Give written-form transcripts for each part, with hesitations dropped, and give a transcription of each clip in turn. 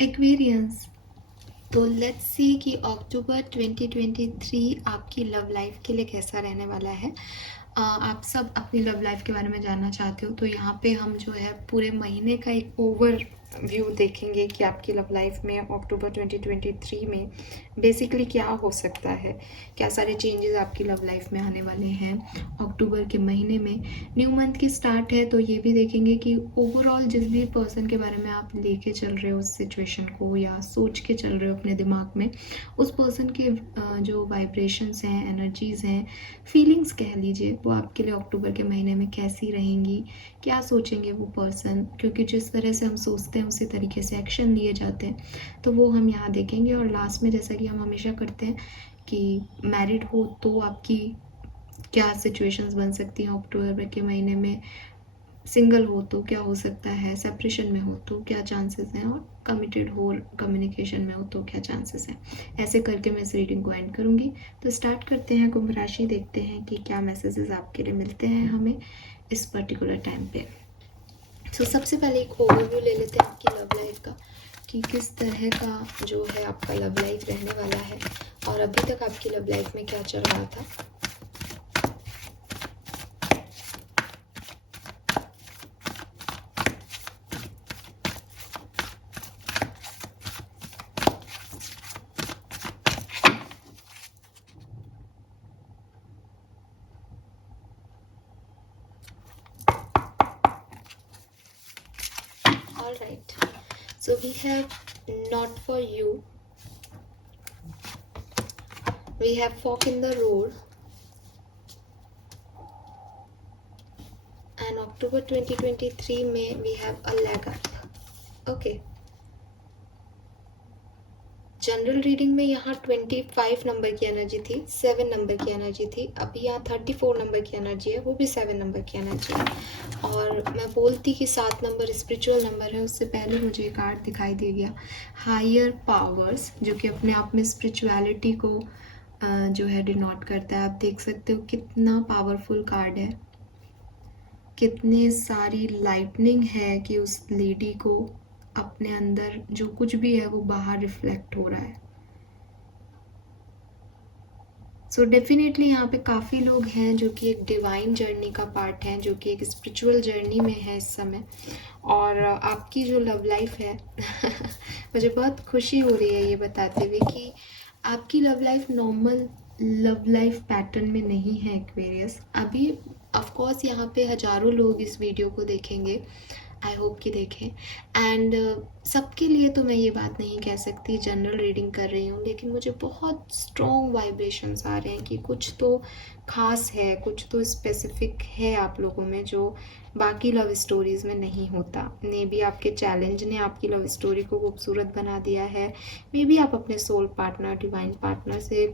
Aquarians, तो let's see कि अक्टूबर 2023 आपकी लव लाइफ के लिए कैसा रहने वाला है। आप सब अपनी लव लाइफ के बारे में जानना चाहते हो, तो यहाँ पे हम जो है पूरे महीने का एक ओवर व्यू देखेंगे कि आपकी लव लाइफ में अक्टूबर 2023 में बेसिकली क्या हो सकता है, क्या सारे चेंजेस आपकी लव लाइफ में आने वाले हैं अक्टूबर के महीने में। न्यू मंथ की स्टार्ट है, तो ये भी देखेंगे कि ओवरऑल जिस भी पर्सन के बारे में आप लेके चल रहे हो उस सिचुएशन को, या सोच के चल रहे हो अपने दिमाग में, उस पर्सन के जो वाइब्रेशंस हैं, एनर्जीज़ हैं, फीलिंग्स कह लीजिए, वो आपके लिए अक्टूबर के महीने में कैसी रहेंगी, क्या सोचेंगे वो पर्सन, क्योंकि जिस तरह से हम सोचते हैं उसी तरीके से एक्शन लिए जाते हैं। तो वो हम यहाँ देखेंगे। और लास्ट में, जैसा कि हम हमेशा करते हैं, कि मैरिड हो तो आपकी क्या सिचुएशंस बन सकती हैं अक्टूबर के महीने में, सिंगल हो तो क्या हो सकता है, सेपरेशन में हो तो क्या चांसेस हैं, और कमिटेड हो, कम्युनिकेशन में हो तो क्या चांसेस हैं। ऐसे करके मैं इस रीडिंग को एंड करूँगी। तो स्टार्ट करते हैं कुंभ राशि, देखते हैं कि क्या मैसेजेस आपके लिए मिलते हैं हमें इस पर्टिकुलर टाइम पे। तो सबसे पहले एक ओवरव्यू ले लेते हैं आपकी लव लाइफ का, कि किस तरह का जो है आपका लव लाइफ रहने वाला है, और अभी तक आपकी लव लाइफ में क्या चल रहा था। All right, so we have not for you, we have fork in the road, and October 2023 में we have a leg up. Okay, general reading में यहाँ 25 नंबर की एनर्जी थी, 7 नंबर की एनर्जी थी, अभी यहाँ 34 नंबर की एनर्जी है, वो भी 7 नंबर की एनर्जी है। और मैं बोलती कि 7 नंबर स्पिरिचुअल नंबर है, उससे पहले मुझे एक कार्ड दिखाई दे गया, हायर पावर्स, जो कि अपने आप में स्पिरिचुअलिटी को जो है डिनोट करता है। आप देख सकते हो कितना पावरफुल कार्ड है, कितने सारी लाइटनिंग है कि उस लेडी को अपने अंदर जो कुछ भी है वो बाहर रिफ्लेक्ट हो रहा है। सो डेफिनेटली यहाँ पे काफ़ी लोग हैं जो कि एक डिवाइन जर्नी का पार्ट हैं, जो कि एक स्पिरिचुअल जर्नी में है इस समय। और आपकी जो लव लाइफ है मुझे बहुत खुशी हो रही है ये बताते हुए कि आपकी love life normal love life pattern में नहीं है एक्वेरियस। अभी ऑफ कोर्स यहाँ पे हज़ारों लोग इस वीडियो को देखेंगे, आई होप कि देखें। एंड सबके लिए तो मैं ये बात नहीं कह सकती, जनरल रीडिंग कर रही हूँ, लेकिन मुझे बहुत स्ट्रॉन्ग वाइब्रेशंस आ रहे हैं कि कुछ तो खास है, कुछ तो स्पेसिफिक है आप लोगों में जो बाकी लव स्टोरीज़ में नहीं होता। मे बी आपके चैलेंज ने आपकी लव स्टोरी को खूबसूरत बना दिया है, मे बी आप अपने सोल पार्टनर, डिवाइन पार्टनर से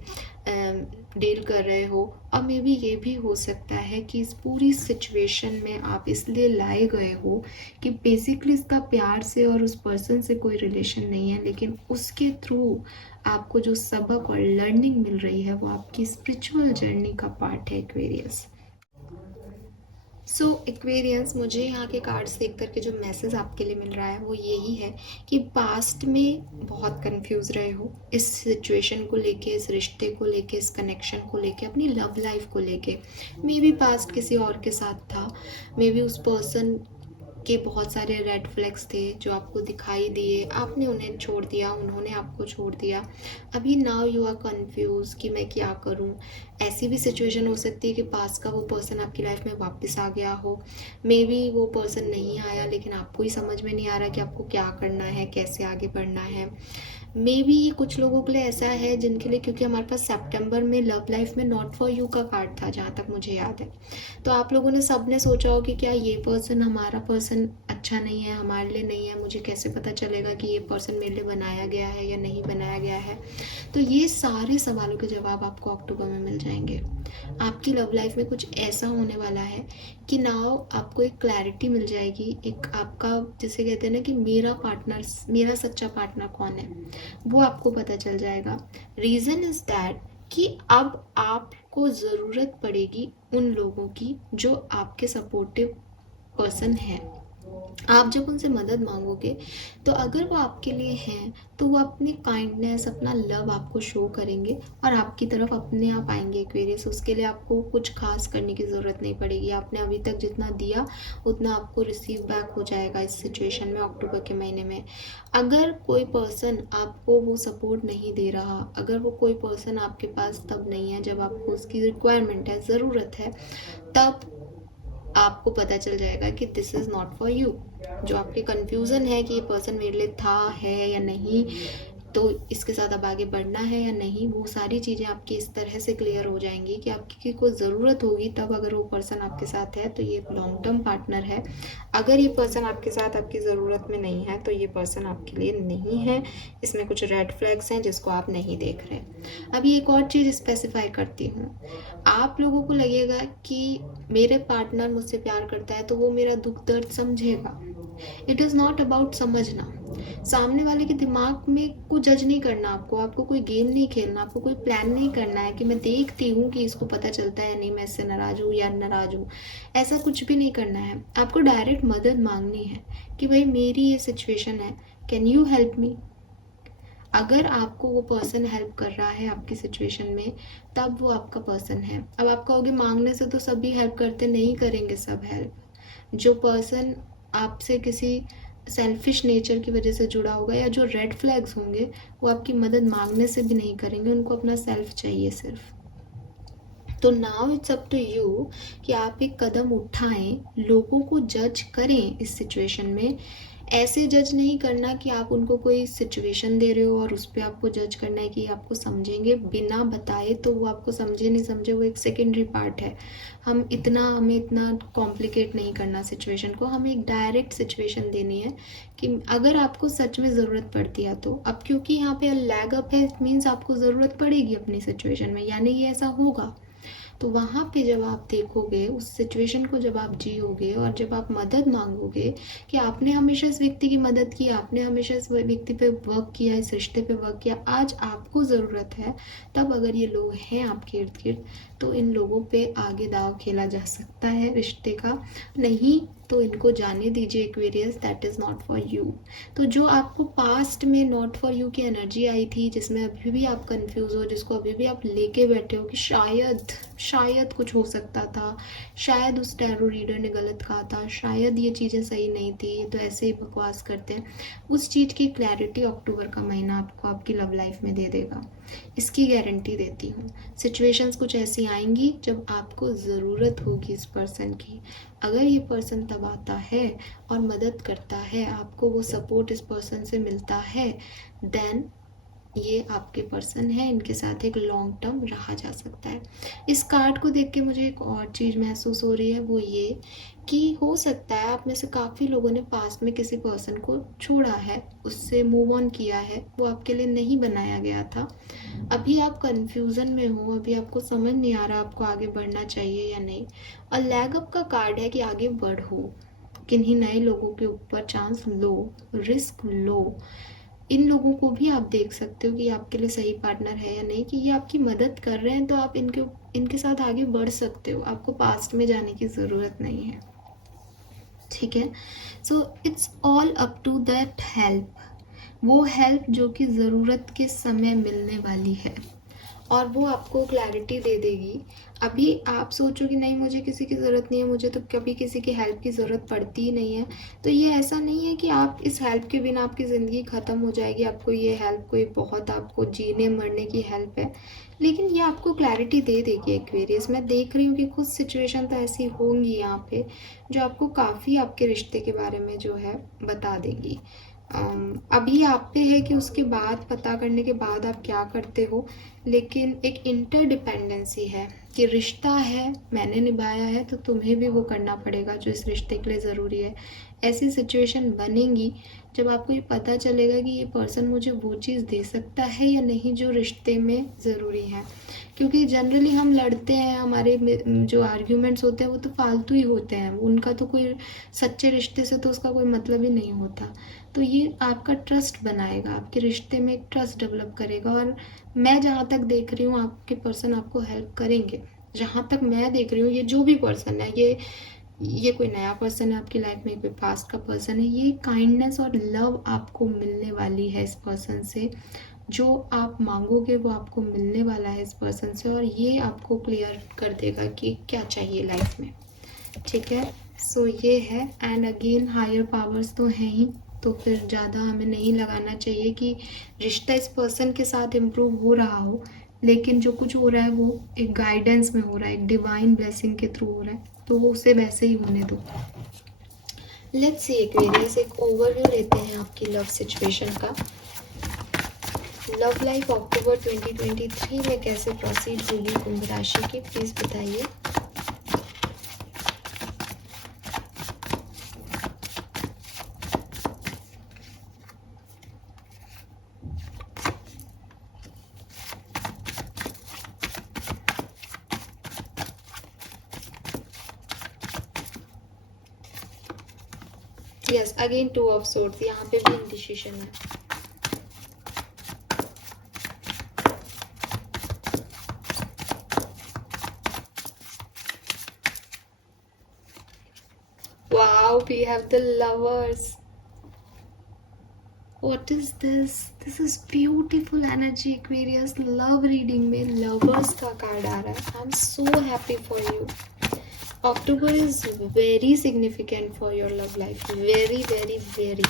डील कर रहे हो, और मे बी ये भी हो सकता है कि इस पूरी सिचुएशन में आप इसलिए लाए गए हो कि बेसिकली इसका प्यार से और उस पर्सन से कोई रिलेशन नहीं है, लेकिन उसके थ्रू आपको जो सबक और लर्निंग मिल रही है वो आपकी स्पिरिचुअल जर्नी का पार्ट है एक्वेरियस। सो एक्वेरियंस, मुझे यहाँ के कार्ड्स देख करके जो मैसेज आपके लिए मिल रहा है वो यही है कि पास्ट में बहुत कंफ्यूज रहे हो इस सिचुएशन को लेके, इस रिश्ते को लेके, इस कनेक्शन को लेके, अपनी लव लाइफ को लेके। मे बी पास्ट किसी और के साथ था, मे बी उस पर्सन के बहुत सारे रेड फ्लैग्स थे जो आपको दिखाई दिए, आपने उन्हें छोड़ दिया, उन्होंने आपको छोड़ दिया। अभी नाउ यू आर कन्फ्यूज कि मैं क्या करूं। ऐसी भी सिचुएशन हो सकती है कि पास का वो पर्सन आपकी लाइफ में वापस आ गया हो, मे बी वो पर्सन नहीं आया लेकिन आपको ही समझ में नहीं आ रहा कि आपको क्या करना है, कैसे आगे बढ़ना है। मे बी ये कुछ लोगों के लिए ऐसा है जिनके लिए, क्योंकि हमारे पास सितंबर में लव लाइफ में नॉट फॉर यू का कार्ड था जहाँ तक मुझे याद है, तो आप लोगों ने सब ने सोचा हो कि क्या ये पर्सन, हमारा पर्सन अच्छा नहीं है, हमारे लिए नहीं है, मुझे कैसे पता चलेगा कि ये पर्सन मेरे लिए बनाया गया है या नहीं बनाया गया है। तो ये सारे सवालों के जवाब आपको अक्टूबर में मिल जाएंगे। आपकी लव लाइफ में कुछ ऐसा होने वाला है कि नाउ आपको एक क्लैरिटी मिल जाएगी, एक आपका जिसे कहते हैं ना कि मेरा पार्टनर, मेरा सच्चा पार्टनर कौन है, वो आपको पता चल जाएगा। रीज़न इज़ दैट कि अब आपको ज़रूरत पड़ेगी उन लोगों की जो आपके सपोर्टिव पर्सन है। आप जब उनसे मदद मांगोगे तो अगर वो आपके लिए हैं तो वो अपनी काइंडनेस, अपना लव आपको शो करेंगे और आपकी तरफ अपने आप आएंगे एक्वेरियस। उसके लिए आपको कुछ खास करने की ज़रूरत नहीं पड़ेगी। आपने अभी तक जितना दिया उतना आपको रिसीव बैक हो जाएगा इस सिचुएशन में, अक्टूबर के महीने में। अगर कोई पर्सन आपको वो सपोर्ट नहीं दे रहा, अगर वो कोई पर्सन आपके पास तब नहीं है जब आपको उसकी रिक्वायरमेंट है, ज़रूरत है, तब आपको पता चल जाएगा कि this is not for you. जो आपके कन्फ्यूज़न है कि ये पर्सन मेरे लिए था, है या नहीं, तो इसके साथ अब आगे बढ़ना है या नहीं, वो सारी चीज़ें आपकी इस तरह से क्लियर हो जाएंगी कि आपकी कोई ज़रूरत होगी तब अगर वो पर्सन आपके साथ है तो ये लॉन्ग टर्म पार्टनर है। अगर ये पर्सन आपके साथ आपकी ज़रूरत में नहीं है तो ये पर्सन आपके लिए नहीं है। इसमें कुछ रेड फ्लैग्स हैं जिसको आप नहीं देख रहे। अभी एक और चीज़ स्पेसिफाई करती हूँ। आप लोगों को लगेगा कि मेरे पार्टनर मुझसे प्यार करता है तो वो मेरा दुख दर्द समझेगा। इट इज़ नॉट अबाउट समझना। सामने वाले के दिमाग में को जज नहीं करना आपको कोई गेम नहीं खेलना, आपको कोई प्लान नहीं करना है कि मैं देखती हूँ कि इसको पता चलता है नहीं मैं इससे नाराज़ हूँ या नाराज़ हूँ। ऐसा कुछ भी नहीं करना है। आपको डायरेक्ट मदद मांगनी है कि भाई मेरी ये सिचुएशन है, कैन यू हेल्प मी। अगर आपको वो पर्सन हेल्प कर रहा है आपकी सिचुएशन में तब वो आपका पर्सन है। अब आप कहोगे मांगने से तो सभी हेल्प करते, नहीं करेंगे सब हेल्प। जो पर्सन आपसे किसी सेल्फिश नेचर की वजह से जुड़ा होगा या जो रेड फ्लैग्स होंगे वो आपकी मदद मांगने से भी नहीं करेंगे, उनको अपना सेल्फ चाहिए सिर्फ। तो now it's up to you कि आप एक कदम उठाएं, लोगों को जज करें इस सिचुएशन में। ऐसे जज नहीं करना कि आप उनको कोई सिचुएशन दे रहे हो और उस पर आपको जज करना है कि आपको समझेंगे बिना बताए। तो वो आपको समझे नहीं समझे वो एक सेकेंडरी पार्ट है। हमें इतना कॉम्प्लिकेट नहीं करना सिचुएशन को। हमें एक डायरेक्ट सिचुएशन देनी है कि अगर आपको सच में ज़रूरत पड़ती है तो। अब क्योंकि यहाँ पे लैग अप है, इट मीन्स आपको ज़रूरत पड़ेगी अपनी सिचुएशन में, यानी ये ऐसा होगा। तो वहाँ पे जब आप देखोगे उस सिचुएशन को, जब आप जियोगे और जब आप मदद मांगोगे कि आपने हमेशा इस व्यक्ति की मदद की, आपने हमेशा इस व्यक्ति पे वर्क किया, इस रिश्ते पे वर्क किया, आज आपको ज़रूरत है, तब अगर ये लोग हैं आपके इर्द गिर्द तो इन लोगों पे आगे दाव खेला जा सकता है रिश्ते का। नहीं तो इनको जाने दीजिए Aquarius, that is not for you. तो जो आपको पास्ट में नॉट फॉर यू की एनर्जी आई थी, जिसमें अभी भी आप कंफ्यूज हो, जिसको अभी भी आप लेके बैठे हो कि शायद कुछ हो सकता था, शायद उस टैरो रीडर ने गलत कहा था, शायद ये चीज़ें सही नहीं थी, ये तो ऐसे ही बकवास करते हैं, उस चीज़ की क्लैरिटी अक्टूबर का महीना आपको आपकी लव लाइफ में दे देगा। इसकी गारंटी देती हूँ। सिचुएशंस कुछ ऐसी आएंगी जब आपको ज़रूरत होगी इस पर्सन की। अगर ये पर्सन तब आता है और मदद करता है आपको, वो सपोर्ट इस पर्सन से मिलता है, देन ये आपके पर्सन है, इनके साथ एक लॉन्ग टर्म रहा जा सकता है। इस कार्ड को देख के मुझे एक और चीज़ महसूस हो रही है, वो ये कि हो सकता है आप में से काफ़ी लोगों ने पास्ट में किसी पर्सन को छोड़ा है, उससे मूव ऑन किया है, वो आपके लिए नहीं बनाया गया था। अभी आप कंफ्यूजन में हो, अभी आपको समझ नहीं आ रहा आपको आगे बढ़ना चाहिए या नहीं। और लैग अप का कार्ड है कि आगे बढ़ो, किन्हीं नए लोगों के ऊपर चांस लो, रिस्क लो। इन लोगों को भी आप देख सकते हो कि आपके लिए सही पार्टनर है या नहीं, कि ये आपकी मदद कर रहे हैं तो आप इनके साथ आगे बढ़ सकते हो। आपको पास्ट में जाने की ज़रूरत नहीं है, ठीक है। So it's all up to that help, वो हेल्प जो कि ज़रूरत के समय मिलने वाली है और वो आपको क्लैरिटी दे देगी। अभी आप सोचो कि नहीं मुझे किसी की ज़रूरत नहीं है, मुझे तो कभी किसी की हेल्प की ज़रूरत पड़ती ही नहीं है, तो ये ऐसा नहीं है कि आप इस हेल्प के बिना आपकी ज़िंदगी ख़त्म हो जाएगी। आपको ये हेल्प कोई बहुत आपको जीने मरने की हेल्प है, लेकिन ये आपको क्लैरिटी दे देगी एक्वेरियस। मैं देख रही हूँ कि कुछ सिचुएशन तो ऐसी होंगी यहाँ पे जो आपको काफ़ी आपके रिश्ते के बारे में जो है बता देगी। अभी आप पे है कि उसके बाद पता करने के बाद आप क्या करते हो, लेकिन एक इंटरडिपेंडेंसी है कि रिश्ता है, मैंने निभाया है तो तुम्हें भी वो करना पड़ेगा जो इस रिश्ते के लिए ज़रूरी है। ऐसी सिचुएशन बनेंगी जब आपको ये पता चलेगा कि ये पर्सन मुझे वो चीज़ दे सकता है या नहीं जो रिश्ते में ज़रूरी है। क्योंकि जनरली हम लड़ते हैं, हमारे जो आर्ग्यूमेंट्स होते हैं वो तो फालतू ही होते हैं, उनका तो कोई सच्चे रिश्ते से तो उसका कोई मतलब ही नहीं होता। तो ये आपका ट्रस्ट बनाएगा, आपके रिश्ते में एक ट्रस्ट डेवलप करेगा। और मैं जहाँ तक देख रही हूँ आपके पर्सन आपको हेल्प करेंगे, जहाँ तक मैं देख रही हूँ, ये जो भी पर्सन है, ये ये कोई नया पर्सन है आपकी लाइफ में, कोई पास्ट का पर्सन है, ये काइंडनेस और लव आपको मिलने वाली है इस पर्सन से। जो आप मांगोगे वो आपको मिलने वाला है इस पर्सन से, और ये आपको क्लियर कर देगा कि क्या चाहिए लाइफ में। ठीक है, सो ये है। एंड अगेन हायर पावर्स तो हैं ही, तो फिर ज़्यादा हमें नहीं लगाना चाहिए कि रिश्ता इस पर्सन के साथ इम्प्रूव हो रहा हो, लेकिन जो कुछ हो रहा है वो एक गाइडेंस में हो रहा है, एक डिवाइन ब्लेसिंग के थ्रू हो रहा है, तो वो उसे वैसे ही होने दो। लेट्स सी एक्वेरियस, एक ओवरव्यू लेते हैं आपकी लव सिचुएशन का। लव लाइफ अक्टूबर 2023 में कैसे प्रोसीड होगी कुंभ राशि की, प्लीज बताइए। यस, अगेन 2 ऑफ सोर्ड्स, यहाँ पे भी इंडिसिशन है। Wow, we have the lovers. What is this? This is beautiful energy Aquarius. Love reading में lovers का कार्ड आ रहा है. I'm so happy for you. October is very significant for your love life. Very, very, very.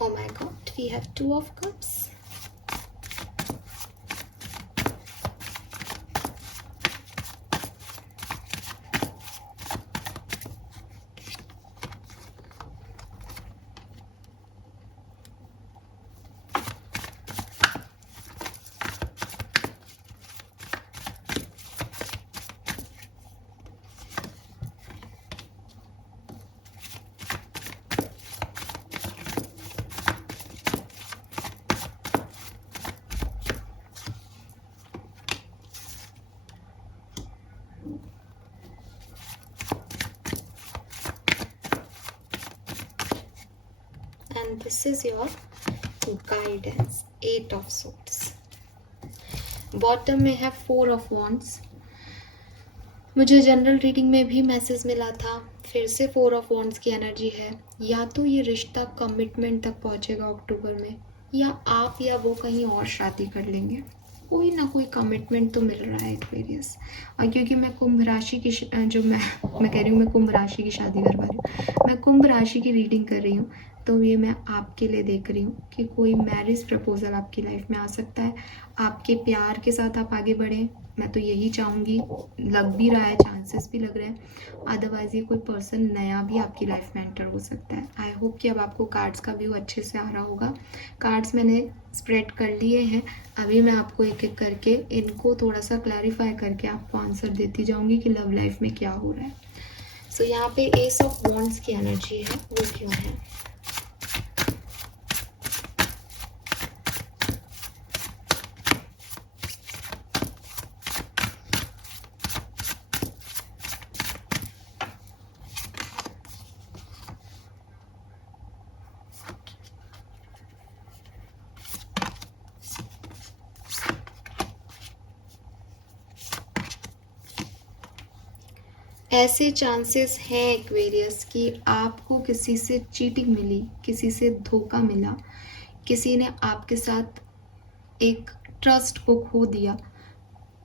Oh my God, we have 2 of cups. And this is your guidance, 8 of swords. Bottom में है 4 of wands. मुझे general reading में भी message मिला था, फिर से 4 of wands की एनर्जी है. या तो ये रिश्ता कमिटमेंट तक पहुंचेगा अक्टूबर में, या आप या वो कहीं और शादी कर लेंगे. कोई ना कोई कमिटमेंट तो मिल रहा है एक्वेरियस. और क्योंकि मैं कुंभ राशि की जो मैं कह रही हूँ, मैं कुंभ राशि की शादी करवा रही हूँ, मैं कुंभ राशि की रीडिंग कर रही हूँ, तो ये मैं आपके लिए देख रही हूँ कि कोई मैरिज प्रपोजल आपकी लाइफ में आ सकता है. आपके प्यार के साथ आप आगे बढ़ें, मैं तो यही चाहूँगी. लग भी रहा है, चांसेस भी लग रहे हैं. अदरवाइज ये कोई पर्सन नया भी आपकी लाइफ में एंटर हो सकता है. आई होप कि अब आपको कार्ड्स का व्यू अच्छे से आ रहा होगा. कार्ड्स मैंने स्प्रेड कर लिए हैं, अभी मैं आपको एक एक करके इनको थोड़ा सा क्लैरिफाई करके आपको आंसर देती जाऊँगी कि लव लाइफ में क्या हो रहा है. सो यहाँ पे एस ऑफ वॉन्ड्स की एनर्जी है, वो क्यों है? ऐसे चांसेस हैं एक्वेरियस कि आपको किसी से चीटिंग मिली, किसी से धोखा मिला, किसी ने आपके साथ एक ट्रस्ट को खो दिया.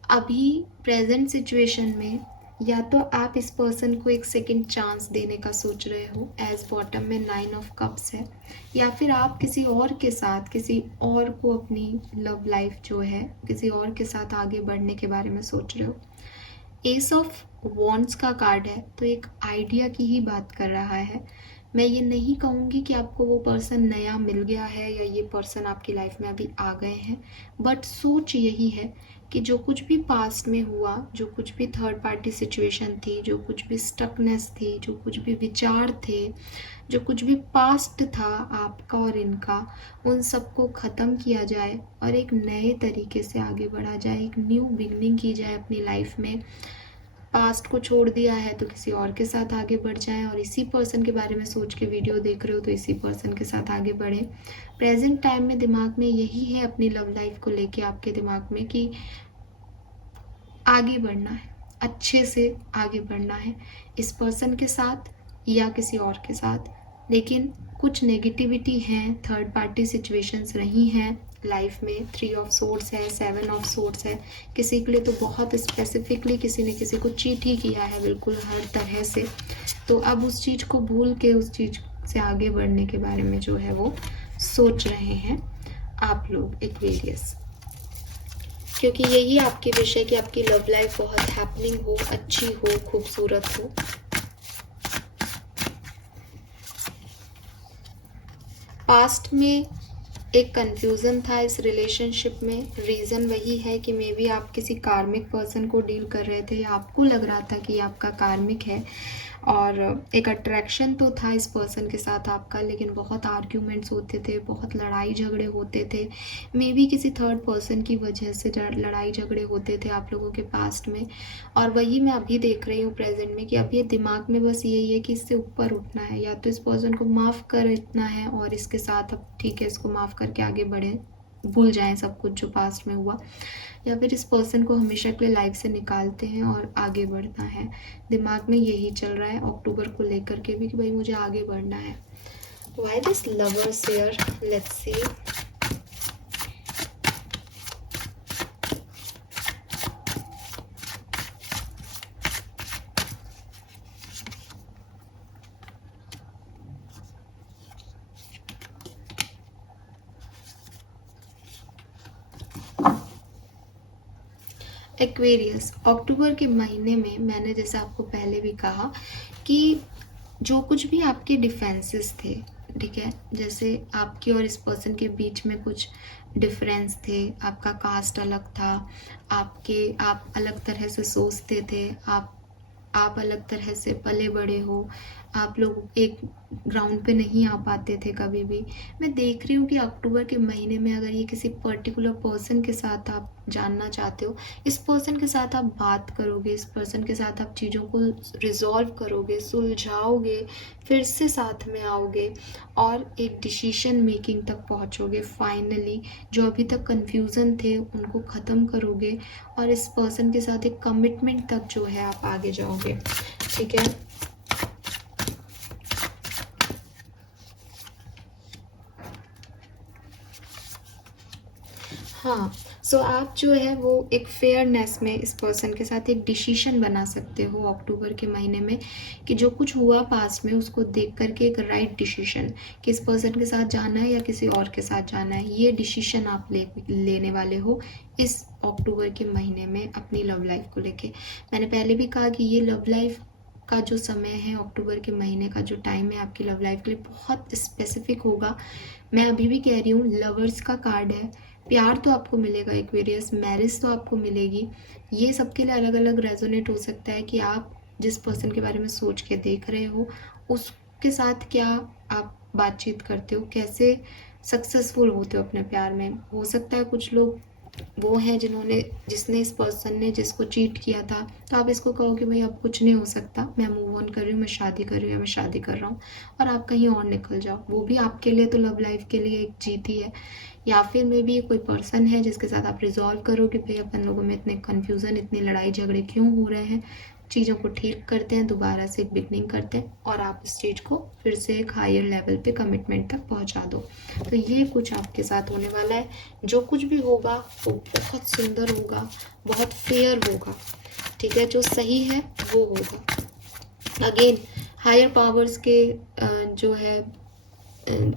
अभी प्रेजेंट सिचुएशन में या तो आप इस पर्सन को एक सेकंड चांस देने का सोच रहे हो, एज बॉटम में 9 ऑफ कप्स है, या फिर आप किसी और के साथ, किसी और को अपनी लव लाइफ जो है किसी और के साथ आगे बढ़ने के बारे में सोच रहे हो. एस ऑफ वॉन्ड्स का कार्ड है, तो एक आइडिया की ही बात कर रहा है. मैं ये नहीं कहूँगी कि आपको वो पर्सन नया मिल गया है या ये पर्सन आपकी लाइफ में अभी आ गए हैं, बट सोच यही है कि जो कुछ भी पास्ट में हुआ, जो कुछ भी थर्ड पार्टी सिचुएशन थी, जो कुछ भी स्टकनेस थी, जो कुछ भी विचार थे, जो कुछ भी पास्ट था आपका और इनका, उन सबको ख़त्म किया जाए और एक नए तरीके से आगे बढ़ा जाए, एक न्यू बिगनिंग की जाए अपनी लाइफ में. पास्ट को छोड़ दिया है तो किसी और के साथ आगे बढ़ जाएं, और इसी पर्सन के बारे में सोच के वीडियो देख रहे हो तो इसी पर्सन के साथ आगे बढ़ें. प्रेजेंट टाइम में दिमाग में यही है अपनी लव लाइफ को लेके आपके दिमाग में कि आगे बढ़ना है, अच्छे से आगे बढ़ना है इस पर्सन के साथ या किसी और के साथ। लेकिन कुछ नेगेटिविटी हैं, थर्ड पार्टी सिचुएशंस रही हैं लाइफ में। 3 ऑफ सोर्ड्स है, 7 ऑफ सोर्ड्स है। किसी के लिए तो बहुत स्पेसिफिकली किसी ने किसी को चीट ही किया है, बिल्कुल हर तरह से। तो अब उस चीज़ को भूल के उस चीज़ से आगे बढ़ने के बारे में जो है वो सोच रहे हैं आप लोग एक्वेरियस, क्योंकि यही आपके विषय कि आपकी लव लाइफ बहुत हैपनिंग हो, अच्छी हो, खूबसूरत हो। पास्ट में एक कंफ्यूजन था इस रिलेशनशिप में। रीज़न वही है कि मे बी आप किसी कार्मिक पर्सन को डील कर रहे थे या आपको लग रहा था कि आपका कार्मिक है, और एक अट्रैक्शन तो था इस पर्सन के साथ आपका, लेकिन बहुत आर्ग्यूमेंट्स होते थे, बहुत लड़ाई झगड़े होते थे। मे बी किसी थर्ड पर्सन की वजह से लड़ाई झगड़े होते थे आप लोगों के पास्ट में। और वही मैं अभी देख रही हूँ प्रेजेंट में कि अब ये दिमाग में बस यही है कि इससे ऊपर उठना है, या तो इस पर्सन को माफ़ कर इतना है और इसके साथ अब ठीक है, इसको माफ़ करके आगे बढ़े, भूल जाएं सब कुछ जो पास्ट में हुआ, या फिर इस पर्सन को हमेशा के लिए लाइफ से निकालते हैं और आगे बढ़ना है। दिमाग में यही चल रहा है अक्टूबर को लेकर के भी कि भाई मुझे आगे बढ़ना है। Why this lovers here? Let's see. Aquarius, अक्टूबर के महीने में मैंने जैसे आपको पहले भी कहा कि जो कुछ भी आपके डिफेंसेस थे, ठीक है, जैसे आपकी और इस पर्सन के बीच में कुछ डिफरेंस थे, आपका कास्ट अलग था, आप अलग तरह से सोचते थे, आप अलग तरह से पले बड़े हो, आप लोग एक ग्राउंड पे नहीं आ पाते थे कभी भी। मैं देख रही हूँ कि अक्टूबर के महीने में अगर ये किसी पर्टिकुलर पर्सन के साथ आप जानना चाहते हो, इस पर्सन के साथ आप बात करोगे, इस पर्सन के साथ आप चीज़ों को रिजॉल्व करोगे, सुलझाओगे, फिर से साथ में आओगे और एक डिसीजन मेकिंग तक पहुँचोगे फाइनली। जो अभी तक कन्फ्यूज़न थे उनको ख़त्म करोगे और इस पर्सन के साथ एक कमिटमेंट तक जो है आप आगे जाओगे, ठीक है। हाँ, सो आप जो है वो एक फेयरनेस में इस पर्सन के साथ एक डिसीजन बना सकते हो अक्टूबर के महीने में कि जो कुछ हुआ पास्ट में उसको देख करके एक राइट डिसीजन कि इस पर्सन के साथ जाना है या किसी और के साथ जाना है, ये डिसीजन आप लेने वाले हो इस अक्टूबर के महीने में अपनी लव लाइफ को लेके। मैंने पहले भी कहा कि ये लव लाइफ का जो समय है, अक्टूबर के महीने का जो टाइम है आपकी लव लाइफ के लिए बहुत स्पेसिफिक होगा। मैं अभी भी कह रही हूँ, लवर्स का कार्ड है, प्यार तो आपको मिलेगा एक्वेरियस, मैरिज तो आपको मिलेगी। ये सबके लिए अलग अलग रेजोनेट हो सकता है कि आप जिस पर्सन के बारे में सोच के देख रहे हो उसके साथ क्या आप बातचीत करते हो, कैसे सक्सेसफुल होते हो अपने प्यार में। हो सकता है कुछ लोग वो हैं जिसने इस पर्सन ने जिसको चीट किया था, तो आप इसको कहो कि भाई अब कुछ नहीं हो सकता, मैं मूव ऑन कर रही हूँ, मैं शादी कर रही हूँ या मैं शादी कर रहा हूँ, और आप कहीं और निकल जाओ। वो भी आपके लिए तो लव लाइफ के लिए एक जीत ही है। या फिर मे बी कोई पर्सन है जिसके साथ आप रिजॉल्व करो कि भाई अपन लोगों में इतने कन्फ्यूज़न, इतनी लड़ाई झगड़े क्यों हो रहे हैं, चीज़ों को ठीक करते हैं, दोबारा से एक बिगनिंग करते हैं और आप इस चीज़ को फिर से एक हायर लेवल पे कमिटमेंट तक पहुंचा दो। तो ये कुछ आपके साथ होने वाला है। जो कुछ भी होगा वो बहुत सुंदर होगा, बहुत फेयर होगा, ठीक है, जो सही है वो होगा। अगेन हायर पावर्स के जो है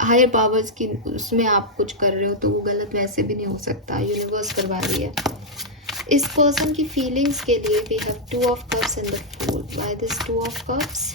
हायर पावर्स की उसमें आप कुछ कर रहे हो तो वो गलत वैसे भी नहीं हो सकता, यूनिवर्स करवा रही है। इस पर्सन की फीलिंग्स के लिए we have 2 of cups and the fool. Why this 2 of cups?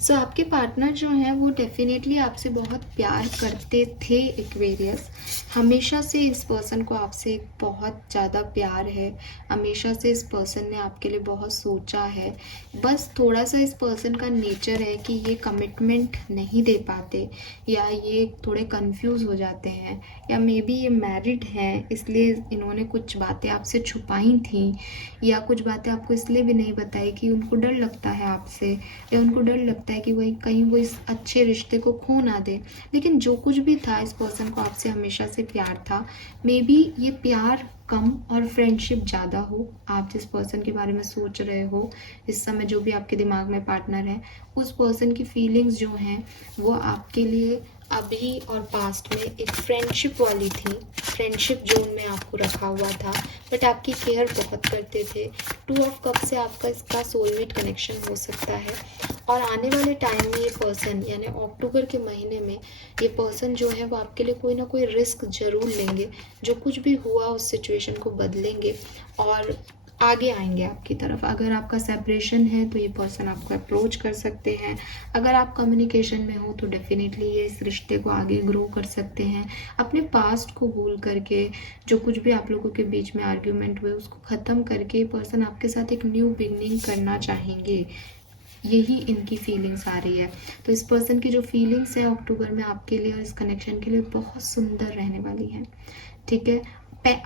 So आपके पार्टनर जो हैं वो डेफिनेटली आपसे बहुत प्यार करते थे एक्वेरियस। हमेशा से इस पर्सन को आपसे एक बहुत ज़्यादा प्यार है, हमेशा से इस पर्सन ने आपके लिए बहुत सोचा है। बस थोड़ा सा इस पर्सन का नेचर है कि ये कमिटमेंट नहीं दे पाते, या ये थोड़े कंफ्यूज हो जाते हैं, या मे बी ये मैरिड हैं इसलिए इन्होंने कुछ बातें आपसे छुपाई थी, या कुछ बातें आपको इसलिए भी नहीं बताई कि उनको डर लगता है आपसे, या उनको डर लगता है कि वही कहीं वो इस अच्छे रिश्ते को खो ना दे। लेकिन जो कुछ भी था इस पर्सन को आपसे हमेशा हमेशा से प्यार था। मे बी ये प्यार कम और फ्रेंडशिप ज़्यादा हो। आप जिस पर्सन के बारे में सोच रहे हो इस समय, जो भी आपके दिमाग में पार्टनर है, उस पर्सन की फीलिंग्स जो हैं वो आपके लिए अभी और पास्ट में एक फ्रेंडशिप वाली थी। फ्रेंडशिप जोन में आपको रखा हुआ था, बट आपकी केयर बहुत करते थे। 2 ऑफ कप से आपका इसका सोलमेट कनेक्शन हो सकता है। और आने वाले टाइम में ये पर्सन, यानी अक्टूबर के महीने में, ये पर्सन जो है वो आपके लिए कोई ना कोई रिस्क ज़रूर लेंगे। जो कुछ भी हुआ उस सिचुएशन को बदलेंगे और आगे आएंगे आपकी तरफ। अगर आपका सेपरेशन है तो ये पर्सन आपको अप्रोच कर सकते हैं। अगर आप कम्युनिकेशन में हो तो डेफिनेटली ये इस रिश्ते को आगे ग्रो कर सकते हैं। अपने पास्ट को भूल करके, जो कुछ भी आप लोगों के बीच में आर्ग्यूमेंट हुए उसको ख़त्म करके, ये पर्सन आपके साथ एक न्यू बिगनिंग करना चाहेंगे। यही इनकी फीलिंग्स आ रही है। तो इस पर्सन की जो फीलिंग्स है अक्टूबर में आपके लिए और इस कनेक्शन के लिए बहुत सुंदर रहने वाली है। ठीक है,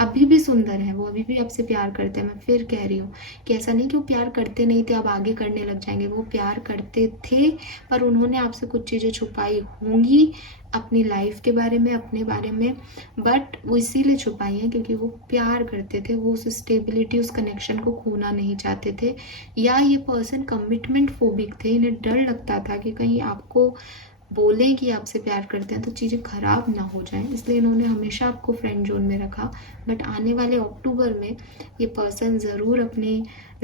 अभी भी सुंदर है, वो अभी भी आपसे प्यार करते हैं। मैं फिर कह रही हूँ कि ऐसा नहीं कि वो प्यार करते नहीं थे, अब आगे करने लग जाएंगे। वो प्यार करते थे, पर उन्होंने आपसे कुछ चीज़ें छुपाई होंगी अपनी लाइफ के बारे में, अपने बारे में, बट वो इसीलिए छुपाई हैं क्योंकि वो प्यार करते थे। वो उस स्टेबिलिटी, उस कनेक्शन को खोना नहीं चाहते थे। या ये पर्सन कमिटमेंट फोबिक थे, इन्हें डर लगता था कि कहीं आपको बोलें कि आपसे प्यार करते हैं तो चीज़ें ख़राब ना हो जाएं, इसलिए इन्होंने हमेशा आपको फ्रेंड जोन में रखा। बट आने वाले अक्टूबर में ये पर्सन ज़रूर अपनी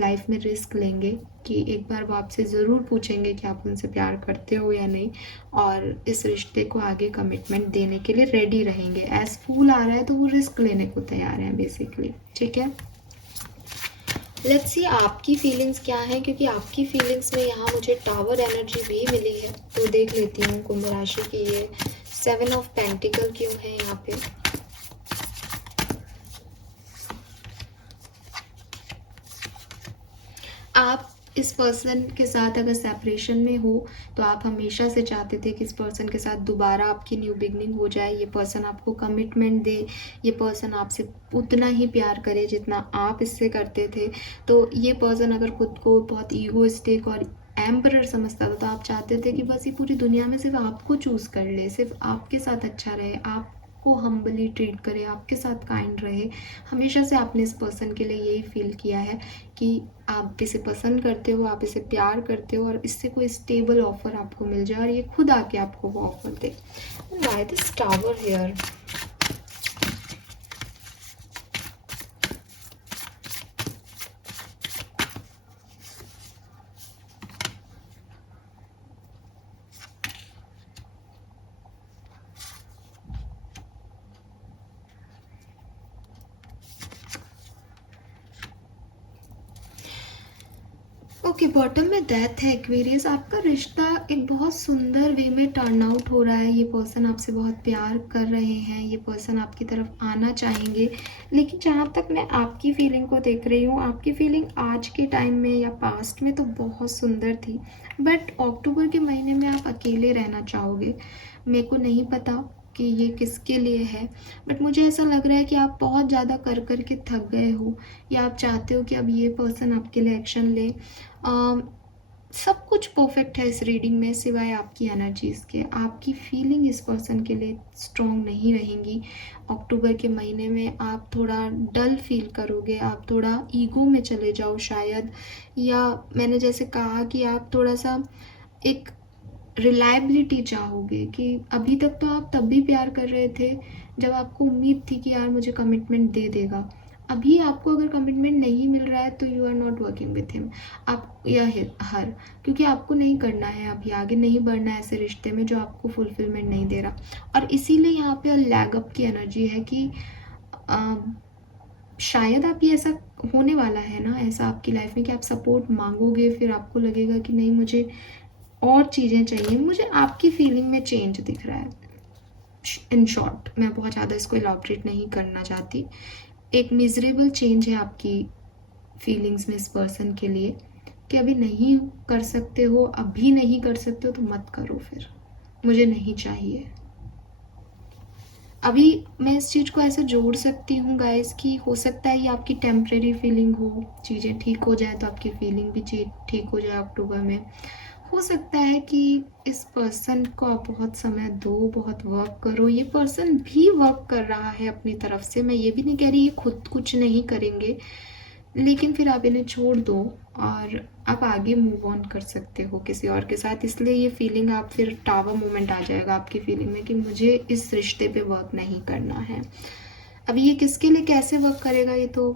लाइफ में रिस्क लेंगे कि एक बार वो आपसे ज़रूर पूछेंगे कि आप उनसे प्यार करते हो या नहीं, और इस रिश्ते को आगे कमिटमेंट देने के लिए रेडी रहेंगे। एज फूल आ रहा है तो वो रिस्क लेने को तैयार हैं बेसिकली। ठीक है, लेट्स सी आपकी फीलिंग्स क्या है, क्योंकि आपकी फीलिंग्स में यहाँ मुझे टावर एनर्जी भी मिली है। तो देख लेती हूँ कुंभ राशि की ये 7 ऑफ पेंटिकल क्यों है यहाँ पे। आप इस पर्सन के साथ अगर सेपरेशन में हो तो आप हमेशा से चाहते थे कि इस पर्सन के साथ दोबारा आपकी न्यू बिगनिंग हो जाए। ये पर्सन आपको कमिटमेंट दे, ये पर्सन आपसे उतना ही प्यार करे जितना आप इससे करते थे। तो ये पर्सन अगर खुद को बहुत ईगोइस्टिक और एम्परर समझता था तो आप चाहते थे कि बस ये पूरी दुनिया में सिर्फ आपको चूज़ कर ले, सिर्फ आपके साथ अच्छा रहे, आपको हम्बली ट्रीट करे, आपके साथ काइंड रहे। हमेशा से आपने इस पर्सन के लिए यही फील किया है कि आप इसे पसंद करते हो, आप इसे प्यार करते हो और इससे कोई स्टेबल ऑफर आपको मिल जाए और ये खुद आके आपको वो offer they. Why this tower here? Okay, bottom में डेथ है एक्वेरियस। आपका रिश्ता एक बहुत सुंदर वे में टर्न आउट हो रहा है। ये पर्सन आपसे बहुत प्यार कर रहे हैं, ये पर्सन आपकी तरफ आना चाहेंगे। लेकिन जहाँ तक मैं आपकी फीलिंग को देख रही हूँ, आपकी फीलिंग आज के टाइम में या पास्ट में तो बहुत सुंदर थी, बट अक्टूबर के महीने में आप अकेले रहना चाहोगे। मेरे को नहीं पता कि ये किसके लिए है, बट मुझे ऐसा लग रहा है कि आप बहुत ज़्यादा कर कर के थक गए हो, या आप चाहते हो कि अब ये पर्सन आपके लिए एक्शन ले। सब कुछ परफेक्ट है इस रीडिंग में सिवाय आपकी एनर्जीज़ के। आपकी फीलिंग इस पर्सन के लिए स्ट्रॉन्ग नहीं रहेंगी। अक्टूबर के महीने में आप थोड़ा डल फील करोगे, आप थोड़ा ईगो में चले जाओ शायद, या मैंने जैसे कहा कि आप थोड़ा सा एक रिलायबिलिटी चाहोगे कि अभी तक तो आप तब भी प्यार कर रहे थे जब आपको उम्मीद थी कि यार मुझे कमिटमेंट दे देगा। अभी आपको अगर कमिटमेंट नहीं मिल रहा है तो you are not working with him, आप या हर, क्योंकि आपको नहीं करना है, अभी आगे नहीं बढ़ना है ऐसे रिश्ते में जो आपको फुलफिलमेंट नहीं दे रहा। और इसीलिए यहाँ पे लैग अप की एनर्जी है कि शायद आप ये ऐसा होने वाला है ना, ऐसा आपकी लाइफ में कि आप सपोर्ट मांगोगे, फिर आपको लगेगा कि नहीं मुझे और चीज़ें चाहिए। मुझे आपकी फीलिंग में चेंज दिख रहा है। इन शॉर्ट, मैं बहुत ज़्यादा इसको इलॉबरेट नहीं करना चाहती। एक मिजरेबल चेंज है आपकी फीलिंग्स में इस पर्सन के लिए कि अभी नहीं कर सकते हो, अभी नहीं कर सकते हो तो मत करो, फिर मुझे नहीं चाहिए। अभी मैं इस चीज़ को ऐसे जोड़ सकती हूँ गाइस कि हो सकता है ये आपकी टेम्परेरी फीलिंग हो, चीज़ें ठीक हो जाए तो आपकी फीलिंग भी ठीक हो जाए अक्टूबर में। हो सकता है कि इस पर्सन को आप बहुत समय दो, बहुत वर्क करो। ये पर्सन भी वर्क कर रहा है अपनी तरफ से, मैं ये भी नहीं कह रही ये खुद कुछ नहीं करेंगे, लेकिन फिर आप इन्हें छोड़ दो और आप आगे मूव ऑन कर सकते हो किसी और के साथ। इसलिए ये फीलिंग, आप फिर टावर मोमेंट आ जाएगा आपकी फीलिंग में कि मुझे इस रिश्ते पे वर्क नहीं करना है। अब ये किसके लिए कैसे वर्क करेगा ये तो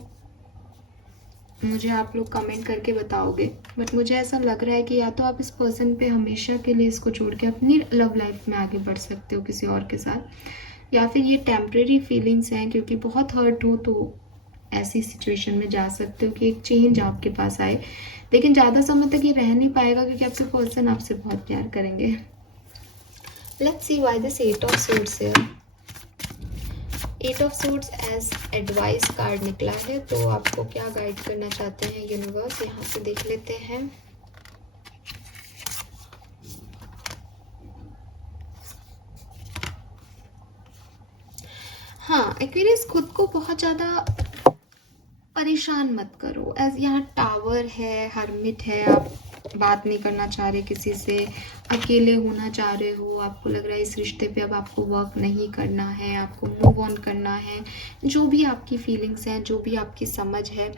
मुझे आप लोग कमेंट करके बताओगे, बट मुझे ऐसा लग रहा है कि या तो आप इस पर्सन पे हमेशा के लिए इसको छोड़ के अपनी लव लाइफ में आगे बढ़ सकते हो किसी और के साथ, या फिर ये टेम्परेरी फीलिंग्स हैं क्योंकि बहुत हर्ट हो तो ऐसी सिचुएशन में जा सकते हो कि एक चेंज आपके पास आए, लेकिन ज़्यादा समय तक ये रह नहीं पाएगा क्योंकि आपके पर्सन आपसे बहुत प्यार करेंगे। Let's see why this 8 of swords here. 8 of swords as advice card निकला है, तो आपको क्या गाइड करना चाहते हैं यूनिवर्स, यहाँ से देख लेते हैं। हाँ, एक्वेरियस खुद को बहुत ज़्यादा परेशान मत करो। एज यहाँ टावर है, हर्मिट है, आप बात नहीं करना चाह रहे किसी से, अकेले होना चाह रहे हो, आपको लग रहा है इस रिश्ते पे अब आपको वर्क नहीं करना है, आपको मूव ऑन करना है। जो भी आपकी फीलिंग्स हैं, जो भी आपकी समझ है,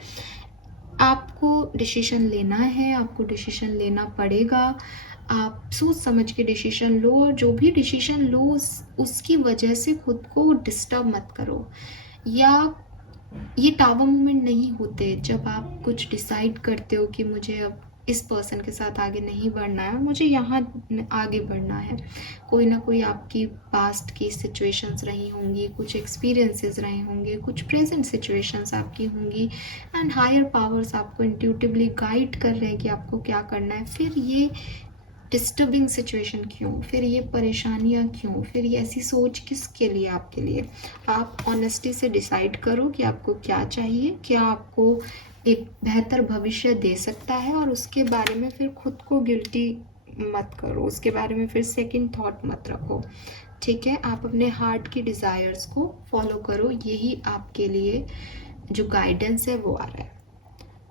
आपको डिसीजन लेना है, आपको डिसीजन लेना पड़ेगा। आप सोच समझ के डिसीजन लो, और जो भी डिसीजन लो उसकी वजह से खुद को डिस्टर्ब मत करो। या ये टावर मोमेंट नहीं होते जब आप कुछ डिसाइड करते हो कि मुझे अब इस पर्सन के साथ आगे नहीं बढ़ना है, मुझे यहाँ आगे बढ़ना है। कोई ना कोई आपकी पास्ट की सिचुएशंस रही होंगी, कुछ एक्सपीरियंसेस रहे होंगे, कुछ प्रेजेंट सिचुएशंस आपकी होंगी, एंड हायर पावर्स आपको इंट्यूटिवली गाइड कर रहे हैं कि आपको क्या करना है। फिर ये डिस्टर्बिंग सिचुएशन क्यों, फिर ये परेशानियाँ क्यों, फिर ये ऐसी सोच किसके लिए, आपके लिए। आप ऑनेस्टी से डिसाइड करो कि आपको क्या चाहिए, क्या आपको एक बेहतर भविष्य दे सकता है, और उसके बारे में फिर खुद को गिल्टी मत करो, उसके बारे में फिर सेकंड थॉट मत रखो। ठीक है, आप अपने हार्ट की डिज़ायर्स को फॉलो करो, यही आपके लिए जो गाइडेंस है वो आ रहा है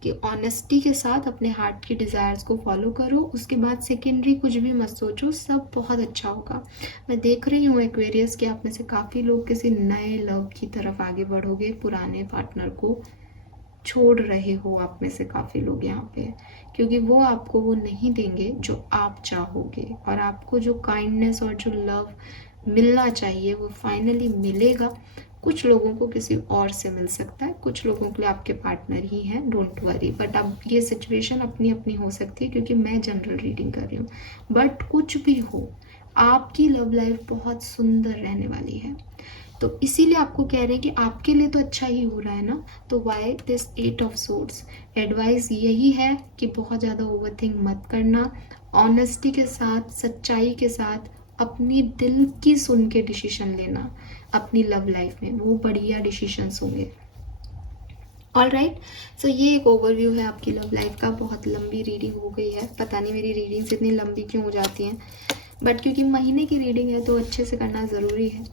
कि ऑनेस्टी के साथ अपने हार्ट की डिज़ायर्स को फॉलो करो। उसके बाद सेकेंडरी कुछ भी मत सोचो, सब बहुत अच्छा होगा। मैं देख रही हूँ एक्वेरियस कि आप में से काफ़ी लोग किसी नए लव की तरफ आगे बढ़ोगे, पुराने पार्टनर को छोड़ रहे हो आप में से काफ़ी लोग यहाँ पे, क्योंकि वो आपको वो नहीं देंगे जो आप चाहोगे, और आपको जो काइंडनेस और जो लव मिलना चाहिए वो फाइनली मिलेगा। कुछ लोगों को किसी और से मिल सकता है, कुछ लोगों के लिए आपके पार्टनर ही हैं, डोंट वरी। बट अब ये सिचुएशन अपनी अपनी हो सकती है क्योंकि मैं जनरल रीडिंग कर रही हूँ। बट कुछ भी हो, आपकी लव लाइफ बहुत सुंदर रहने वाली है, तो इसीलिए आपको कह रहे हैं कि आपके लिए तो अच्छा ही हो रहा है ना। तो why this 8 of swords, advice यही है कि बहुत ज़्यादा ओवरथिंक मत करना, ऑनेस्टी के साथ, सच्चाई के साथ अपनी दिल की सुन के डिसीजन लेना अपनी लव लाइफ में, वो बढ़िया डिसीजंस होंगे। ऑल राइट, सो ये एक ओवरव्यू है आपकी लव लाइफ का। बहुत लंबी रीडिंग हो गई है, पता नहीं मेरी रीडिंग्स इतनी लंबी क्यों हो जाती हैं, बट क्योंकि महीने की रीडिंग है तो अच्छे से करना ज़रूरी है।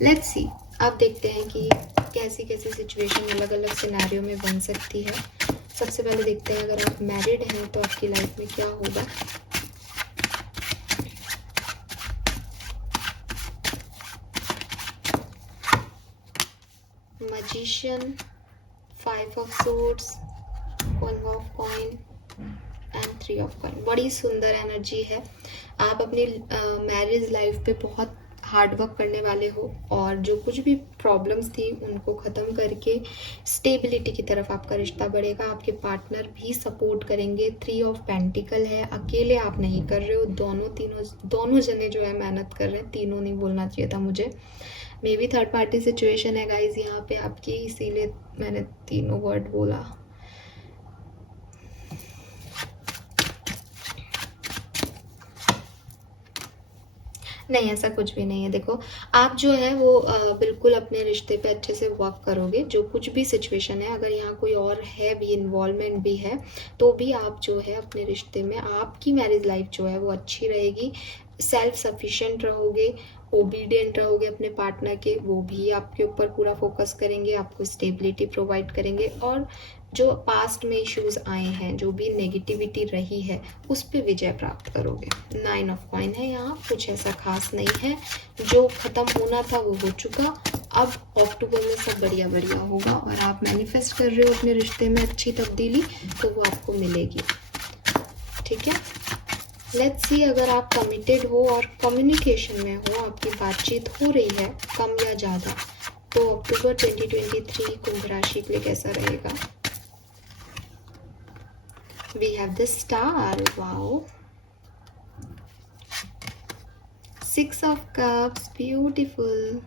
लेट्स सी, आप देखते हैं कि कैसी कैसी सिचुएशन अलग अलग सिनेरियो में बन सकती है। सबसे पहले देखते हैं अगर आप मैरिड हैं तो आपकी लाइफ में क्या होगा। Magician, 5 of swords, 1 of coin and 3 of coin. बड़ी सुंदर एनर्जी है। आप अपनी मैरिज लाइफ पे बहुत हार्ड वर्क करने वाले हो, और जो कुछ भी प्रॉब्लम्स थी उनको ख़त्म करके स्टेबिलिटी की तरफ आपका रिश्ता बढ़ेगा। आपके पार्टनर भी सपोर्ट करेंगे। 3 ऑफ पेंटिकल है, अकेले आप नहीं कर रहे हो, दोनों जने जो है मेहनत कर रहे हैं। तीनों नहीं बोलना चाहिए था मुझे, may be third party situation है गाइज यहाँ पे आपकी, इसीलिए मैंने तीनों वर्ड बोला। नहीं, ऐसा कुछ भी नहीं है। देखो, आप जो है वो बिल्कुल अपने रिश्ते पे अच्छे से वर्क करोगे। जो कुछ भी सिचुएशन है, अगर यहाँ कोई और है भी, इन्वॉल्वमेंट भी है, तो भी आप जो है अपने रिश्ते में, आपकी मैरिज लाइफ जो है वो अच्छी रहेगी। सेल्फ सफिशिएंट रहोगे, ओबीडियंट रहोगे अपने पार्टनर के, वो भी आपके ऊपर पूरा फोकस करेंगे, आपको स्टेबिलिटी प्रोवाइड करेंगे, और जो पास्ट में इश्यूज आए हैं, जो भी नेगेटिविटी रही है, उस पर विजय प्राप्त करोगे। 9 ऑफ कॉइन है यहाँ, कुछ ऐसा खास नहीं है, जो ख़त्म होना था वो हो चुका। अब अक्टूबर में सब बढ़िया बढ़िया होगा, और आप मैनिफेस्ट कर रहे हो अपने रिश्ते में अच्छी तब्दीली, तो वो आपको मिलेगी। ठीक है, लेट्स सी, अगर आप कमिटेड हो और कम्युनिकेशन में हो, आपकी बातचीत हो रही है कम या ज़्यादा, तो अक्टूबर 2023 कुंभ राशि के लिए कैसा रहेगा। We have the star, wow, 6 of cups, beautiful,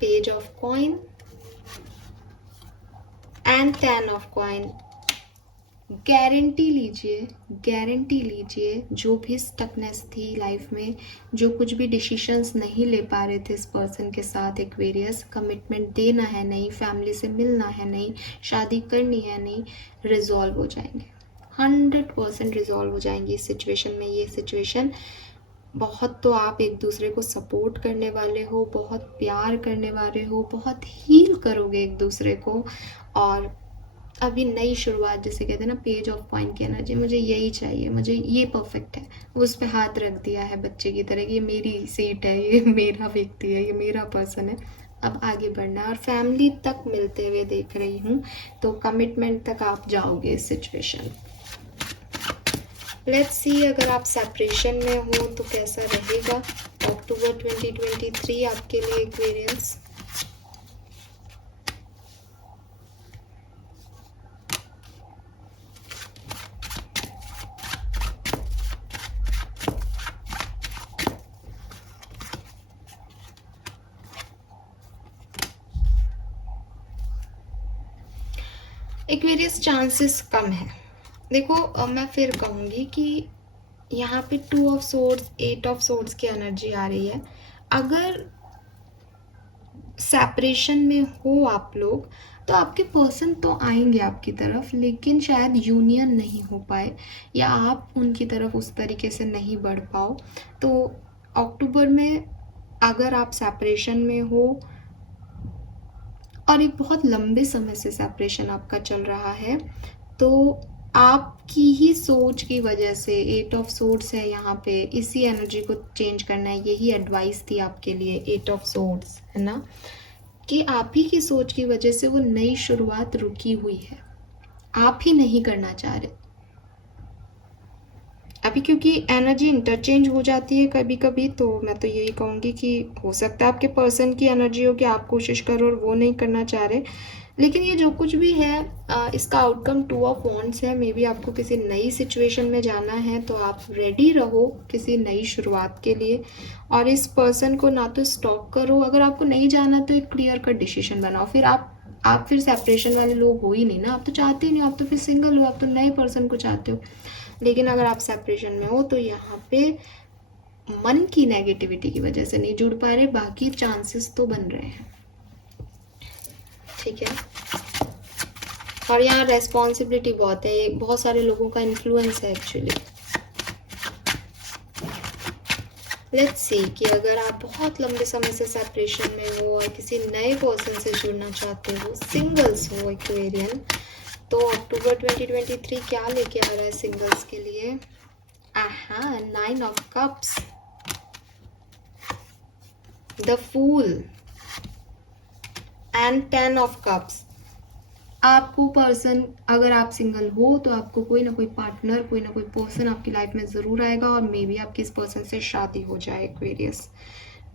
page of coin and 10 of coin. Guarantee लीजिए, जो भी स्टकनेस थी लाइफ में, जो कुछ भी डिसीशंस नहीं ले पा रहे थे इस पर्सन के साथ, एक्वेरियस, कमिटमेंट देना है नहीं, फैमिली से मिलना है नहीं, शादी करनी है नहीं, रिजॉल्व हो जाएंगे, 100% रिजॉल्व हो जाएंगी इस सिचुएशन में। ये सिचुएशन बहुत, तो आप एक दूसरे को सपोर्ट करने वाले हो, बहुत प्यार करने वाले हो, बहुत हील करोगे एक दूसरे को, और अभी नई शुरुआत, जैसे कहते हैं ना, पेज ऑफ कॉइन की एनर्जी, मुझे यही चाहिए, मुझे ये परफेक्ट है, उस पर हाथ रख दिया है बच्चे की तरह कि ये मेरी सीट है, ये मेरा व्यक्ति है, ये मेरा पर्सन है, अब आगे बढ़ना है। और फैमिली तक मिलते हुए देख रही हूँ, तो कमिटमेंट तक आप जाओगे इस सिचुएशन। लेट्स सी, अगर आप सेपरेशन में हो तो कैसा रहेगा अक्टूबर 2023 आपके लिए, एक्वेरियस। एक्वेरियस चांसेस कम है। देखो, मैं फिर कहूँगी कि यहाँ पे 2 ऑफ सोर्ड्स, 8 ऑफ सोर्ड्स की एनर्जी आ रही है। अगर सेपरेशन में हो आप लोग, तो आपके पर्सन तो आएंगे आपकी तरफ, लेकिन शायद यूनियन नहीं हो पाए, या आप उनकी तरफ उस तरीके से नहीं बढ़ पाओ। तो अक्टूबर में अगर आप सेपरेशन में हो, और एक बहुत लंबे समय से सेपरेशन आपका चल रहा है, तो आपकी ही सोच की वजह से 8 ऑफ सोर्ड्स है यहाँ पे, इसी एनर्जी को चेंज करना है, यही एडवाइस थी आपके लिए 8 ऑफ सोर्ड्स, है ना, कि आप ही की सोच की वजह से वो नई शुरुआत रुकी हुई है, आप ही नहीं करना चाह रहे अभी, क्योंकि एनर्जी इंटरचेंज हो जाती है कभी कभी। तो मैं तो यही कहूँगी कि हो सकता है आपके पर्सन की एनर्जी हो कि आप कोशिश करो और वो नहीं करना चाह रहे, लेकिन ये जो कुछ भी है, इसका आउटकम 2 ऑफ वॉन्ड्स है। मे बी आपको किसी नई सिचुएशन में जाना है, तो आप रेडी रहो किसी नई शुरुआत के लिए, और इस पर्सन को ना तो स्टॉप करो, अगर आपको नहीं जाना तो एक क्लियर कट डिसीजन बनाओ। फिर आप फिर सेपरेशन वाले लोग हो ही नहीं ना, आप तो चाहते ही नहीं, आप तो फिर सिंगल हो, आप तो नए पर्सन को चाहते हो। लेकिन अगर आप सेपरेशन में हो, तो यहाँ पे मन की नेगेटिविटी की वजह से नहीं जुड़ पा रहे, बाकी चांसेस तो बन रहे हैं। ठीक है, और यहाँ रेस्पॉन्सिबिलिटी बहुत है, बहुत सारे लोगों का इन्फ्लुएंस है एक्चुअली। लेट्स सी कि अगर आप बहुत लंबे समय से सेपरेशन में हो और किसी नए पर्सन से जुड़ना चाहते हो, सिंगल्स हो एक्वेरियन, तो अक्टूबर 2023 क्या लेके आ रहा है सिंगल्स के लिए। 9 of cups, the fool and 10 of cups. आपको पर्सन, अगर आप सिंगल हो तो आपको कोई ना कोई पार्टनर, कोई ना कोई पर्सन आपकी लाइफ में ज़रूर आएगा, और मे बी आपकी इस पर्सन से शादी हो जाए एक्वेरियस।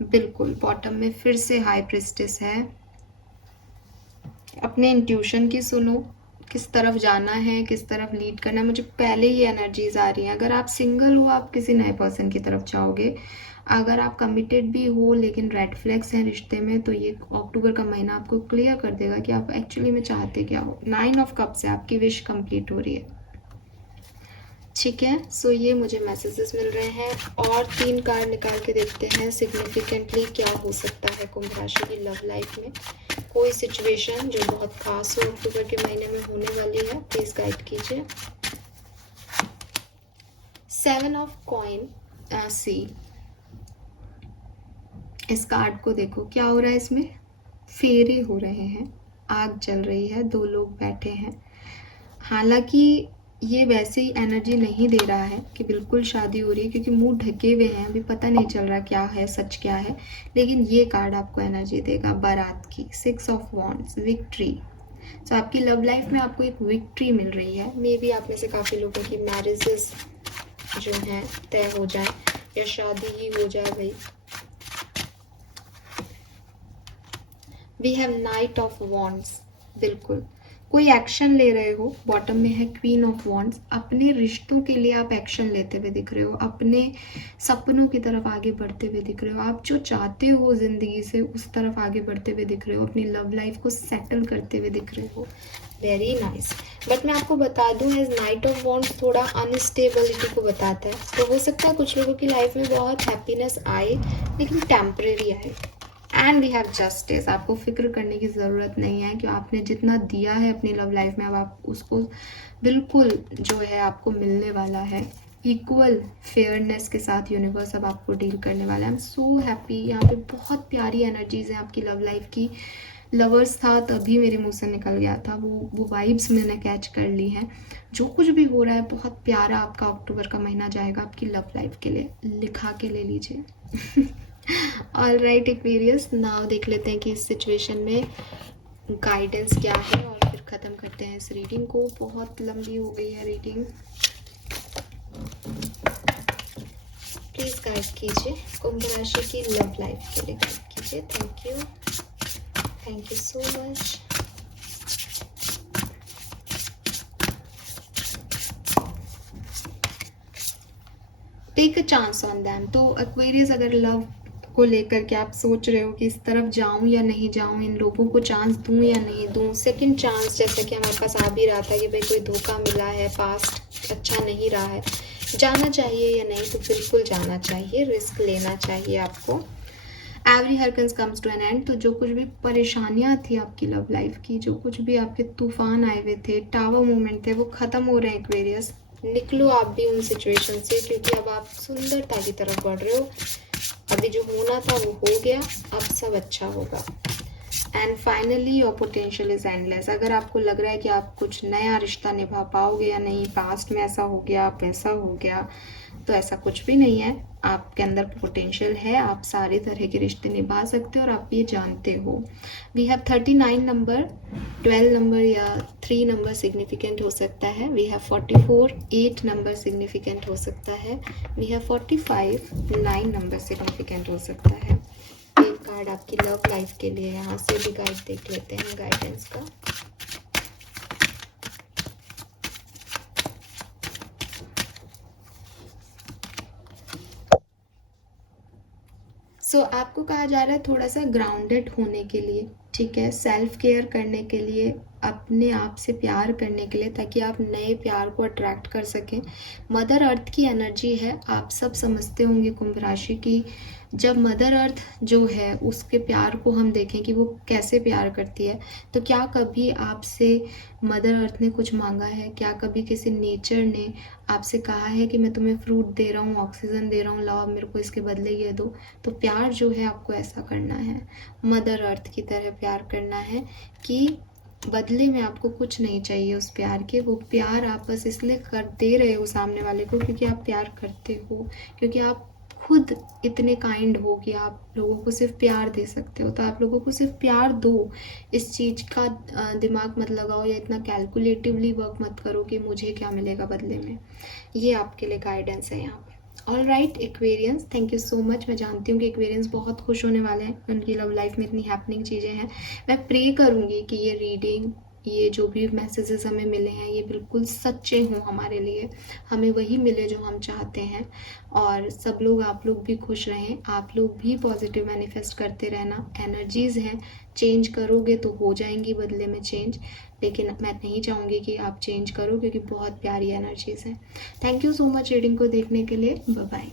बिल्कुल, बॉटम में फिर से हाई प्रिस्टेस है। अपने इंट्यूशन की सुनो, किस तरफ जाना है, किस तरफ लीड करना है। मुझे पहले ही एनर्जीज आ रही हैं। अगर आप सिंगल हो, आप किसी नए पर्सन की तरफ जाओगे। अगर आप कमिटेड भी हो लेकिन रेड फ्लैग्स हैं रिश्ते में, तो ये अक्टूबर का महीना आपको क्लियर कर देगा कि आप एक्चुअली में चाहते क्या हो। 9 ऑफ कप्स है, आपकी विश कंप्लीट हो रही है। ठीक है, सो ये मुझे मैसेजेस मिल रहे हैं, और 3 कार्ड निकाल के देखते हैं सिग्निफिकेंटली क्या हो सकता है कुंभ राशि की लव लाइफ में। कोई सिचुएशन जो बहुत खास हो अक्टूबर के महीने में होने वाली है, प्लीज गाइड कीजिए। 7 ऑफ कॉइन, सी इस कार्ड को देखो, क्या हो रहा है इसमें, फेरे हो रहे हैं, आग जल रही है, दो लोग बैठे हैं। हालांकि ये वैसे ही एनर्जी नहीं दे रहा है कि बिल्कुल शादी हो रही है, क्योंकि मुंह ढके हुए हैं, अभी पता नहीं चल रहा क्या है, सच क्या है। लेकिन ये कार्ड आपको एनर्जी देगा बारात की, 6 ऑफ वॉन्ड्स, विक्ट्री। तो आपकी लव लाइफ में आपको एक विक्ट्री मिल रही है। मे बी आप में से काफ़ी लोगों की मैरिजेस जो हैं तय हो जाए या शादी ही हो जाए भाई। We have knight of wands, बिल्कुल कोई एक्शन ले रहे हो। बॉटम में है क्वीन ऑफ वॉन्ड्स, अपने रिश्तों के लिए आप एक्शन लेते हुए दिख रहे हो, अपने सपनों की तरफ आगे बढ़ते हुए दिख रहे हो, आप जो चाहते हो ज़िंदगी से उस तरफ आगे बढ़ते हुए दिख रहे हो, अपनी लव लाइफ को सेटल करते हुए दिख रहे हो। Very nice. बट मैं आपको बता दूं, एज नाइट ऑफ वॉन्ड्स थोड़ा अनस्टेबिलिटी को बताता है, तो हो सकता है कुछ लोगों की लाइफ में बहुत हैप्पीनेस आए लेकिन टेम्परेरी आए। एंड वी हैव जस्टिस, आपको फिक्र करने की ज़रूरत नहीं है कि आपने जितना दिया है अपनी लव लाइफ में, अब आप उसको बिल्कुल जो है आपको मिलने वाला है। इक्वल फेयरनेस के साथ यूनिवर्स अब आपको डील करने वाला है। I am so happy. यहाँ पे बहुत प्यारी एनर्जीज हैं आपकी लव लाइफ की। लवर्स था तभी मेरे मुंह से निकल गया था, वो वाइब्स मैंने कैच कर ली हैं। जो कुछ भी हो रहा है बहुत प्यारा आपका अक्टूबर का महीना जाएगा आपकी लव लाइफ के लिए, लिखा के ले लीजिए। ऑल राइट एक्वेरियस, नाउ देख लेते हैं कि इस सिचुएशन में गाइडेंस क्या है और फिर ख़त्म करते हैं इस रीडिंग को। बहुत लंबी हो गई है रीडिंग, प्लीज़ गाइड कीजिए कुंभ राशि की लव लाइफ के लिए, गाइड कीजिए। Thank you so much. Take a chance on them. तो एक्वेरियस, अगर लव को लेकर के आप सोच रहे हो कि इस तरफ जाऊं या नहीं जाऊं, इन लोगों को चांस दूं या नहीं दूं, सेकंड चांस जैसा कि हमारे पास आ भी रहा था कि भाई कोई धोखा मिला है, पास्ट अच्छा नहीं रहा है, जाना चाहिए या नहीं, तो बिल्कुल जाना चाहिए, रिस्क लेना चाहिए आपको। Every hurricane comes to an end. तो जो कुछ भी परेशानियां थी आपकी लव लाइफ की, जो कुछ भी आपके तूफान आए हुए थे, टावर मोमेंट थे, वो ख़त्म हो रहे हैं एक्वेरियस। निकलो आप भी उन सिचुएशन से, क्योंकि अब आप सुंदरता की तरफ बढ़ रहे हो। अभी जो होना था वो हो गया, अब सब अच्छा होगा। And finally your potential is endless. अगर आपको लग रहा है कि आप कुछ नया रिश्ता निभा पाओगे या नहीं, पास्ट में ऐसा हो गया, वैसा हो गया, तो ऐसा कुछ भी नहीं है। आपके अंदर पोटेंशियल है, आप सारे तरह के रिश्ते निभा सकते हो और आप ये जानते हो। वी हैव 39 नंबर, 12 नंबर या 3 नंबर सिग्निफिकेंट हो सकता है। वी हैव 44, 8 नंबर सिग्निफिकेंट हो सकता है। वी हैव 45, 9 नंबर सिग्निफिकेंट हो सकता है। एक कार्ड आपकी लव लाइफ के लिए, यहाँ से भी गाइड देख लेते हैं गाइडेंस का। सो आपको कहा जा रहा है थोड़ा सा ग्राउंडेड होने के लिए, ठीक है, सेल्फ केयर करने के लिए, अपने आप से प्यार करने के लिए, ताकि आप नए प्यार को अट्रैक्ट कर सकें। मदर अर्थ की एनर्जी है, आप सब समझते होंगे कुंभ राशि की। जब मदर अर्थ जो है उसके प्यार को हम देखें कि वो कैसे प्यार करती है, तो क्या कभी आपसे मदर अर्थ ने कुछ मांगा है? क्या कभी किसी नेचर ने आपसे कहा है कि मैं तुम्हें फ्रूट दे रहा हूँ, ऑक्सीजन दे रहा हूँ, लाओ मेरे को इसके बदले ये दो? तो प्यार जो है आपको ऐसा करना है, मदर अर्थ की तरह प्यार करना है कि बदले में आपको कुछ नहीं चाहिए उस प्यार के। वो प्यार आप बस इसलिए कर दे रहे हो सामने वाले को क्योंकि आप प्यार करते हो, क्योंकि आप खुद इतने काइंड हो कि आप लोगों को सिर्फ प्यार दे सकते हो। तो आप लोगों को सिर्फ प्यार दो, इस चीज़ का दिमाग मत लगाओ या इतना कैलकुलेटिवली वर्क मत करो कि मुझे क्या मिलेगा बदले में। ये आपके लिए गाइडेंस है यहाँ पे। All right Aquarians, thank you so much. मैं जानती हूँ कि एक्वेरियंस बहुत खुश होने वाले हैं, उनकी लव लाइफ में इतनी हैपनिंग चीज़ें हैं। मैं प्रे करूँगी कि ये रीडिंग, ये जो भी मैसेजेस हमें मिले हैं, ये बिल्कुल सच्चे हों हमारे लिए, हमें वही मिले जो हम चाहते हैं। और सब लोग, आप लोग भी खुश रहें, आप लोग भी पॉजिटिव मैनिफेस्ट करते रहना। एनर्जीज़ हैं, चेंज करोगे तो हो जाएंगी बदले में चेंज, लेकिन मैं नहीं चाहूँगी कि आप चेंज करो क्योंकि बहुत प्यारी एनर्जीज़ हैं। Thank you so much reading को देखने के लिए। Bye bye.